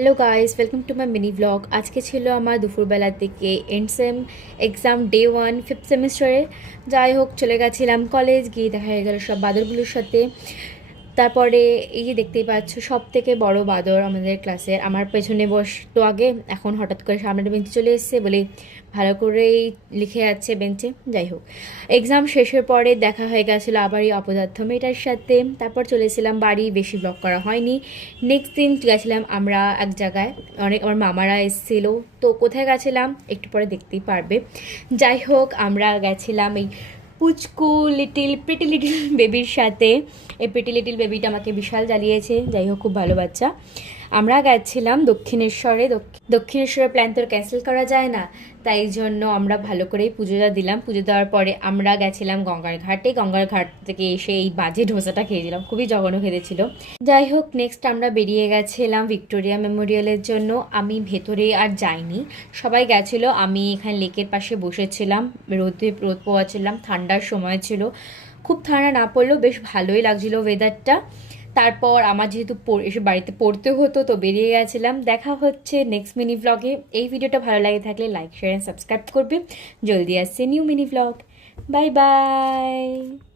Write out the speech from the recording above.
Hello guys, welcome to my mini vlog. আজকে ছিল আমার দুপুরবেলার দিকে and sem exam day 1 fifth সেমিস্টারে। যাই হোক, চলে গেছিলাম কলেজ, গিয়ে দেখা হয়ে গেল সব বাদরগুলোর সাথে। তারপরে এই যে দেখতেই পাচ্ছ, সব থেকে বড় বাদর আমাদের ক্লাসের আমার পেছনে বসতো আগে, এখন হঠাৎ করে সামনের বেঞ্চে চলে এসেছে বলে ভালো করেই লিখে যাচ্ছে বেঞ্চে। যাই হোক, এক্সাম শেষের পরে দেখা হয়ে গেছিলো আবার এই অপদার্থ মেয়েটার সাথে। তারপর চলেছিলাম বাড়ি, বেশি ব্লগ করা হয়নি। নেক্সট দিন গেছিলাম আমরা এক জায়গায়, অনেক আমার মামারা এসেছিলো। তো কোথায় গেছিলাম একটু পরে দেখতেই পারবে। যাই হোক, আমরা গেছিলাম এই পুচকু প্রিটি লিটিল বেবির সাথে। এই প্রিটি লিটিল বেবিটা আমাকে বিশাল জ্বালিয়েছে। যাই হোক, খুব ভালো বাচ্চা। আমরা গেছিলাম দক্ষিণেশ্বরে। দক্ষিণেশ্বরের প্ল্যান তো ক্যান্সেল করা যায় না, তাই জন্য আমরা ভালো করেই পুজোটা দিলাম। পুজো দেওয়ার পরে আমরা গেছিলাম গঙ্গার ঘাটে। গঙ্গার ঘাট থেকে এসে এই বাজে ডোসাটা খেয়েছিলাম, খুবই জঘন্য খেতেছিল। যাই হোক, নেক্সট আমরা বেরিয়ে গেছিলাম ভিক্টোরিয়া মেমোরিয়ালের জন্য। আমি ভেতরে আর যাইনি, সবাই গেছিলো। আমি এখানে লেকের পাশে বসেছিলাম, রোদ পোয়াচ্ছিলাম, ঠান্ডার সময় ছিল। খুব ঠান্ডা না পড়লেও বেশ ভালোই লাগছিল ওয়েদারটা। তারপর আমার যেহেতু এসে বাড়িতে পড়তে হতো, তো বেরিয়ে গেছিলাম। দেখা হচ্ছে নেক্সট মিনি ব্লগে। এই ভিডিওটা ভালো লাগে থাকলে লাইক শেয়ার অ্যান্ড সাবস্ক্রাইব করবে। জলদি আসছে new mini blog. Bye bye.